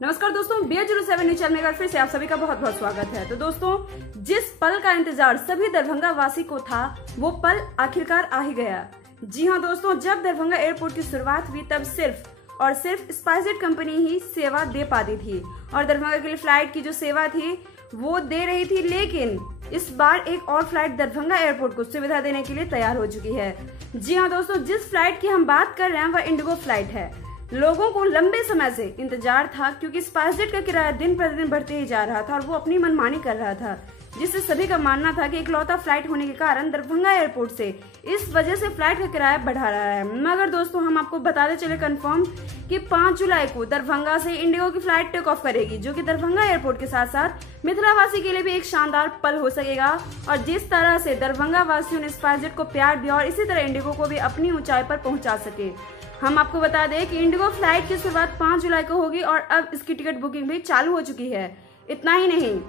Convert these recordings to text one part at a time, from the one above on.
नमस्कार दोस्तों, BH07 news channel में एक बार फिर से आप सभी का बहुत बहुत स्वागत है। तो दोस्तों, जिस पल का इंतजार सभी दरभंगा वासी को था, वो पल आखिरकार आ ही गया। जी हाँ दोस्तों, जब दरभंगा एयरपोर्ट की शुरुआत हुई तब सिर्फ और सिर्फ स्पाइसजेट कंपनी ही सेवा दे पाती थी और दरभंगा के लिए फ्लाइट की जो सेवा थी वो दे रही थी। लेकिन इस बार एक और फ्लाइट दरभंगा एयरपोर्ट को सुविधा देने के लिए तैयार हो चुकी है। जी हाँ दोस्तों, जिस फ्लाइट की हम बात कर रहे हैं वह इंडिगो फ्लाइट है। लोगों को लंबे समय से इंतजार था क्योंकि स्पाइसजेट का किराया दिन प्रतिदिन बढ़ते ही जा रहा था और वो अपनी मनमानी कर रहा था, जिससे सभी का मानना था कि इकलौता फ्लाइट होने के कारण दरभंगा एयरपोर्ट से इस वजह से फ्लाइट का किराया बढ़ा रहा है। मगर दोस्तों, हम आपको बताते चले कंफर्म कि 5 जुलाई को दरभंगा से इंडिगो की फ्लाइट टेक ऑफ करेगी, जो कि दरभंगा एयरपोर्ट के साथ साथ मिथिलावासी के लिए भी एक शानदार पल हो सकेगा। और जिस तरह से दरभंगा वासियों ने स्पाइसजेट को प्यार दिया और इसी तरह इंडिगो को भी अपनी ऊंचाई पर पहुंचा सके। हम आपको बता दें कि इंडिगो फ्लाइट की शुरुआत 5 जुलाई को होगी और अब इसकी टिकट बुकिंग भी चालू हो चुकी है। इतना ही नहीं,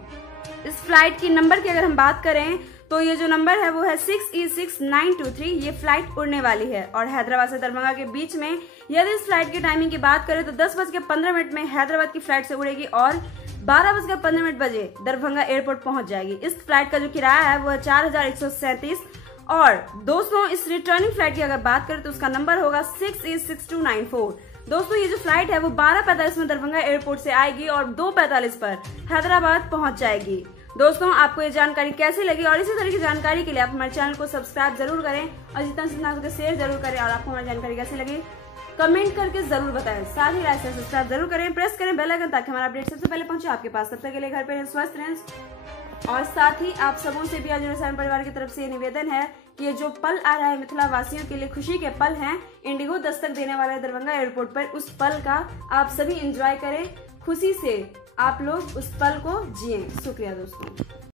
इस फ्लाइट की नंबर की अगर हम बात करें तो ये जो नंबर है वो है 6E6923। ये फ्लाइट उड़ने वाली है और हैदराबाद से दरभंगा के बीच में यदि इस फ्लाइट की टाइमिंग की बात करें तो 10:15 में हैदराबाद की फ्लाइट से उड़ेगी और 12:15 बजे दरभंगा एयरपोर्ट पहुंच जाएगी। इस फ्लाइट का जो किराया है वो है 4137। और दोस्तों, इस रिटर्निंग फ्लाइट की अगर बात करें तो उसका नंबर होगा 6E6294। दोस्तों, ये जो फ्लाइट है वो 12:45 में दरभंगा एयरपोर्ट से आएगी और 2:45 पर हैदराबाद पहुंच जाएगी। दोस्तों, आपको ये जानकारी कैसी लगी और इसी तरह की जानकारी के लिए आप हमारे चैनल को सब्सक्राइब जरूर करें और जितना हो सके शेयर जरूर करें। और आपको हमारी जानकारी कैसी लगी कमेंट करके जरूर बताएं। साथ ही लाइक सब्सक्राइब जरूर करें, प्रेस करें बेल आइकन ताकि हमारा अपडेट सबसे पहले पहुंचे आपके पास। तब तक के लिए घर पे स्वस्थ रहें। और साथ ही आप सबों से भी BH07 परिवार की तरफ से ये निवेदन है कि ये जो पल आ रहा है मिथिला वासियों के लिए खुशी के पल हैं, इंडिगो दस्तक देने वाला है दरभंगा एयरपोर्ट पर, उस पल का आप सभी एंजॉय करें, खुशी से आप लोग उस पल को जिएं। शुक्रिया दोस्तों।